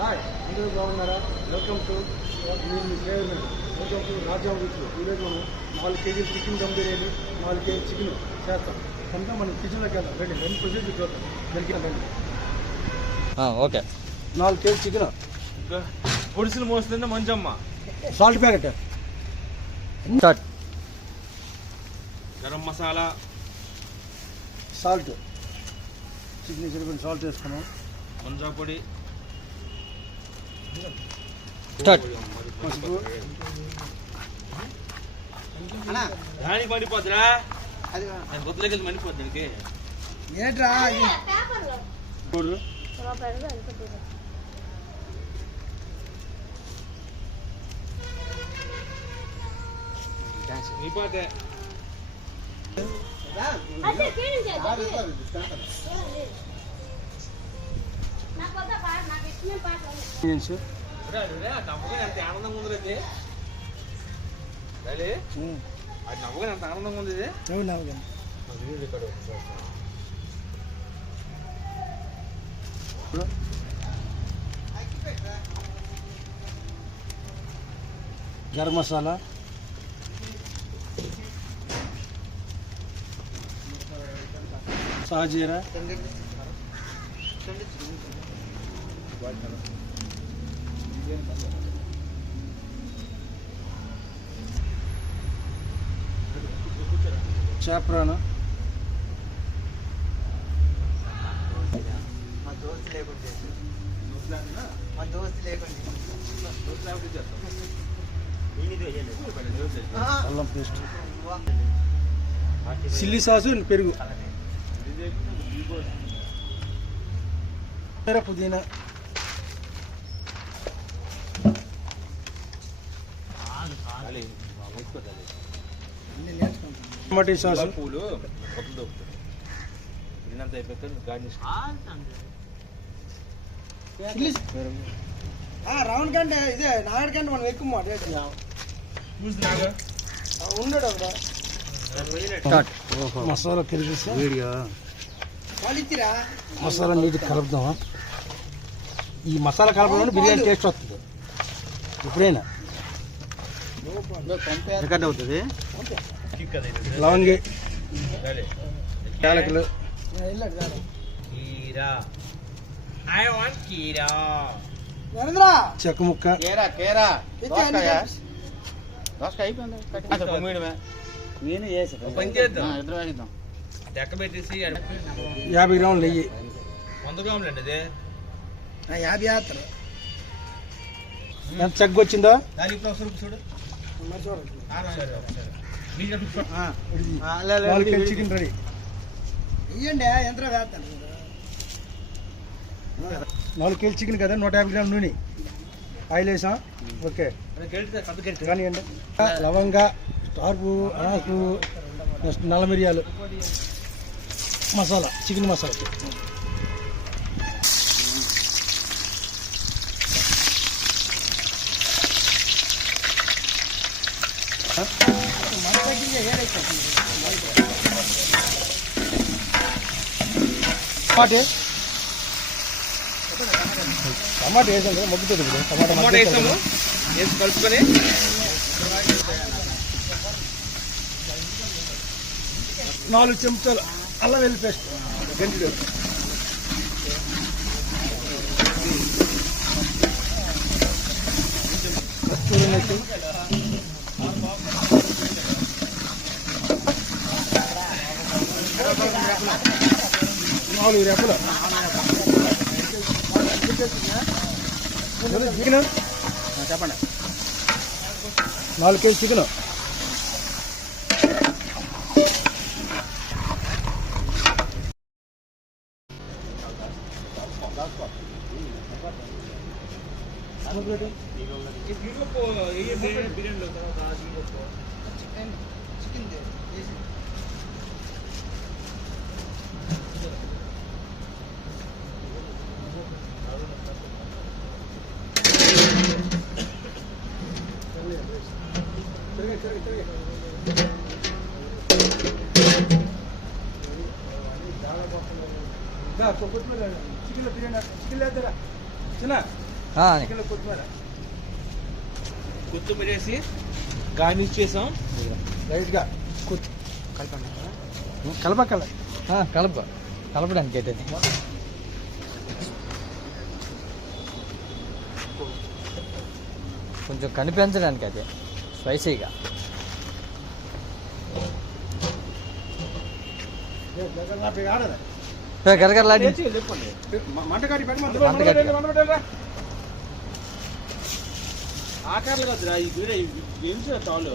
Hi, అందరూ బాగున్నారా? Welcome to నేను మీ డ్రైవర్. వెల్కమ్ టు రాజా వీక్లో. ఈరోజు మనం 4 కేజీలు చికెన్ దమ్ బిర్యానీ, 4 కేజీలు చికెన్ చేస్తాం. కనుక మనం కిచెన్లోకి వెళ్దాం. రండి, రెండు ప్రొసీజర్ చూద్దాం. రండి. ఓకే. 4 కేజీ చికెన్, పొడిసులు మోస్తుంది మంచమ్మ, salt packet, start. Garam masala, salt, chicken సరిపోయిన సాల్ట్ వేసుకున్నాం, మంజా పొడి, స్టార్ట్. దానికి మండిపోద్దురా, నేను గుర్తులోకి వెళ్ళి మండిపోద్ది దానికి. ఏంట్రా నీ పాటే అంత ఆనందంగా ఉంది అది నవ్వుగా అంత ఆనందంగా ఉంది ఇది. గరం మసాలా, సాజీరా, చాప్రాను, అల్లం పేస్ట్, చిల్లీ సాసు, పెరుగు, పుదీనా, టమాటో సాసు, పూలు కొత్త దొరుకుతుంది. తిన్నంత అయిపోతుంది గార్నిష్. రౌండ్ కంటే ఇదే నాగడి కంటే మనం ఎక్కువ మాట ఉన్నాడు. మసాలా కలిపిస్తా, మసాలా నీట్గా కలుపుదామా. ఈ మసాలా కలపడం బిర్యానీ టేస్ట్ వస్తుంది. ఎప్పుడైనా రికార్డ్ అవుతుంది. లవంగి, యాలకులు, చెక్క ముక్క, లెక్క పెట్టేసి 50 గ్రాములు నెయ్యి, 100 గ్రాములు అండి అది. 50 వేస్తారు. ఎంత చెక్క వచ్చిందో చూడు. Chicken ready. ఇవ్వండి ఎంత వేస్తాను. 4 కేజీ చికెన్ కదా, 150 గ్రాముల నూనె, ఆయిల్ వేసాం. ఓకే, కానివ్వండి. లవంగా, స్టార్ పువ్వు, అనాస పువ్వు, నెక్స్ట్ నల్ల మిరియాలు, మసాలా, చికెన్ మసాలా, టమాటా వేసాం కదా, మగ్గుతుంది. టమాటా వేసాము, వేసి కలుపుకొని 4 చెంచాలు అల్లం వెల్లుల్లి పేస్ట్, గంటి 4 రెప్పలు చికెన్. చెప్పండి. 4 KG chicken, chicken biryani chicken లేదా చిన్న చికెన్లో కొత్తిమీర కొత్తిమీర వేసి గార్నిష్ చేసాం. రైట్గా కలపక్కల కలపడానికి అయితే కొంచెం కనిపించడానికి అదే స్పైసీగా. గరగరలాడి చెప్పండి. మంటకాడి ఆకారాలు కాదురా ఈ వీడియో ఏం చాలు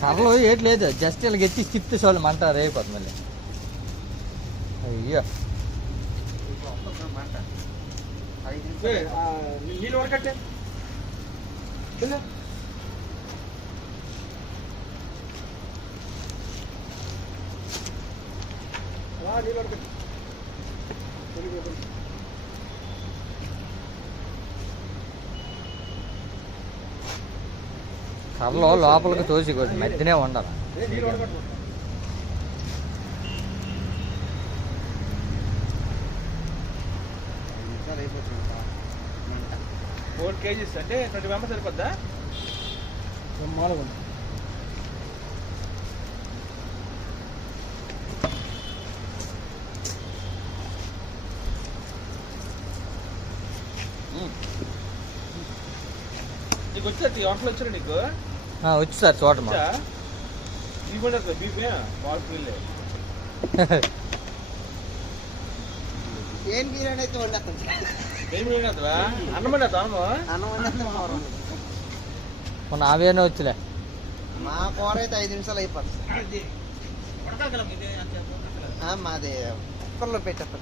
కర్రలో ఏటి లేదు, జస్ట్ ఇలా ఎత్తి తిప్పితే చాలు మంట రేగిపోతుంది మళ్ళీ. అయ్యో నీళ్ళు వరకట్టే నీళ్ళు వరకట్టే కర్రలో లోపలికి తోసి కొద్ది మధ్యనే ఉండాలి. నీళ్ళు వరకట్టు 4 kgs అంటే 20 మెంబర్స్ సరిపోద్దా? బ్రహ్మాండంగా ఉంది. నీకు వచ్చా వంటలు వచ్చారా నీకు? వచ్చి సార్ చూడమా. ఇవి కూడా బీపే బాగుంటుంది. ఏం బిర్యానీ అయితే వండేస్తాం. ఏం వండేస్తావా? అన్నం వండేస్తావా? మొన్న ఆవేనే వచ్చిలే. మా కూర అయితే 5 నిమిషాలు అయిపోతుంది. మాది కుక్కర్లో పెట్టేస్తాం.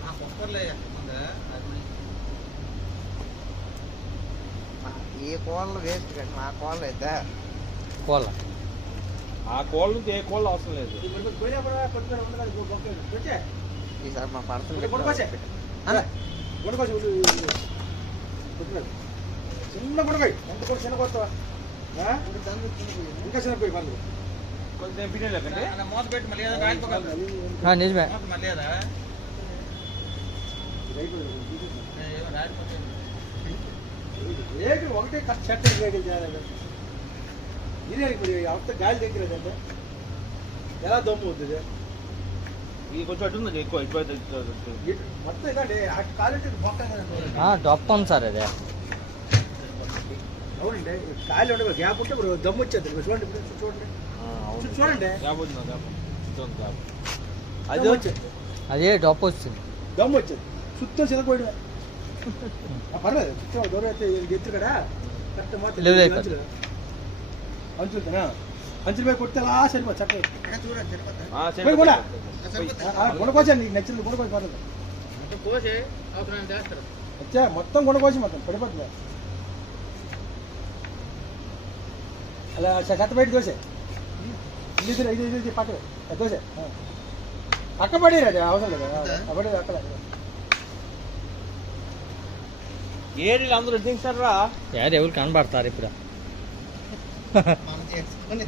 ఏ కోళ్ళు వేస్ట్ కండి, మా కోళ్ళు అయితే కోళ్ళ ఆ కోళ్ళ నుంచి ఏ కోళ్ళు అవసరం లేదు. ఈసారి మా పడుతుంది చిన్న కొనకాయ ఎంత కూడా చిన్న కొత్తవా ఇంకా చిన్న పోయి పర్లేదు. కొంచెం బిర్యానీ లేకంటే మూత పెట్టి మళ్ళీ నిజమే. రేట్లు ఒకటే చెట్ట రేట్లు చేయాలి. బిర్యానీ ఇప్పుడు అంత గాలి దగ్గర అంటే ఎలా దమ్ము అవుతుంది. ఇది కొంచెం అట్టుంది ఎక్కువ ఎక్కువ మొత్తం ఇదండి కాలంటే బొక్క డొప్ప ఉంది సార్ అదే. అవునండి కాయలు ఉండే గ్యాప్ ఉంటే ఇప్పుడు దమ్ము వచ్చేది. చూడండి ఇప్పుడు చూడండి చూడండి అది వచ్చేది అదే డొప్ప వచ్చింది, దమ్ము వచ్చేది. సుత్తం చిన్నపోయి పర్లేదు సుత్తం దూరం అయితే ఎత్తు కదా కరెక్ట్ మాత్రం అంచులుతానా అంచుల మీద కొడితే అలా సరిపో చక్కగా గుణకోసాను నీకు నచ్చింది గుణకోసి పర్లేదు. వచ్చా మొత్తం గుణకోసి మొత్తం పడిపోతుంది. అలా చెత్త బయట దోశ ఇది పక్క దోశ పక్క పడి అది అవసరం లేదు పడి అక్కడ ఏరియాలు అందరూ ఎదించారా? ఎవరు కనబడతారు ఇప్పుడు?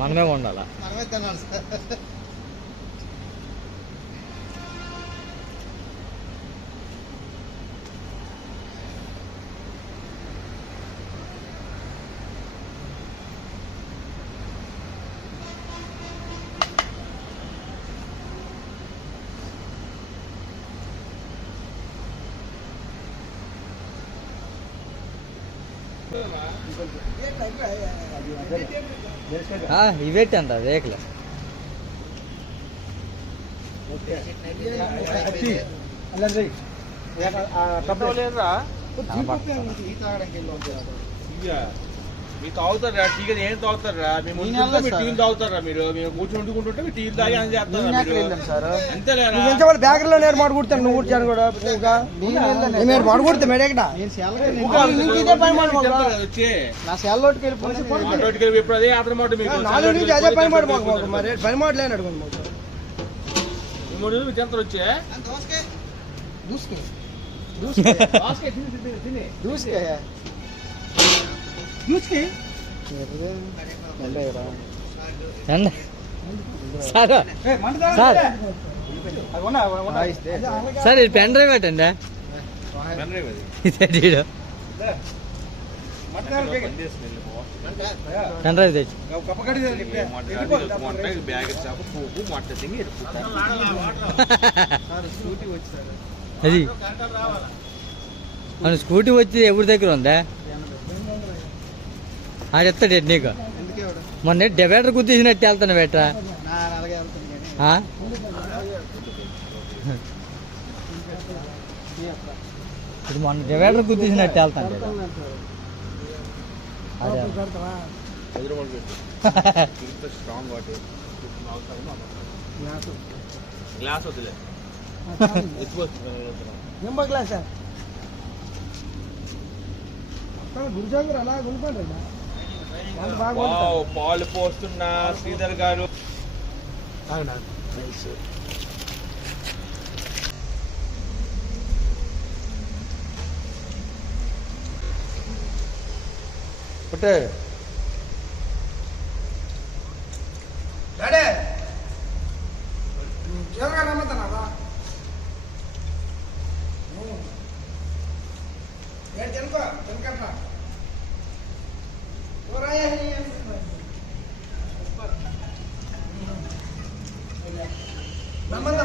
మనమే ఉండాలా. మనమే తినాలి సార్. ఇవేటి అంట రేకులు. మీరు తాగుతారా? టీ ఏం తాగుతారా? మేము టీలు తాగుతారా? మీరు మేము కూర్చొని వండుకుంటుంటే మీరు టీలు తాగి అని చేస్తారా? అంతేలేరా బ్యాగ్లో నేను మాడుకుంటాను. నువ్వు కూర్చాను కూడా నేను మాడుకుంటా మేడేకట వచ్చి నా సెల్లోటికి వెళ్ళిపోయి ఇప్పుడు అదే అతని మాట మీకు 4 నుంచి అదే పని మాట మాకు మరి పని మాట లేని అడుగుంది మాకు 3 రోజులు మీకు ఎంత వచ్చే సార్ సార్ సార్ ఇది పెన్ డ్రైవ్ ఏంటండి ఇదే పెన్ డ్రైవ్ తెచ్చి అది అవును స్కూటీ వచ్చి ఎవరి దగ్గర ఉందా ఆడు ఎత్తాడు నీకు మొన్న డివైడర్ గుర్తించినట్టు వెళ్తాను బెట్రా ఇప్పుడు మొన్న డివైడర్ గుర్తించినట్టు వెళ్తాను అదే గ్లాస్ వద్దులే ఎంబ గ్లాస్ గురిజాంగర్ అలా కొనుక్కోండి పాలు పోస్తున్నా శ్రీధర్ గారు పుట్టే డాడీ జోరుగా నమ్ముతున్నావా ఏడు తినుకో తినకట్రా నమ్మద్దా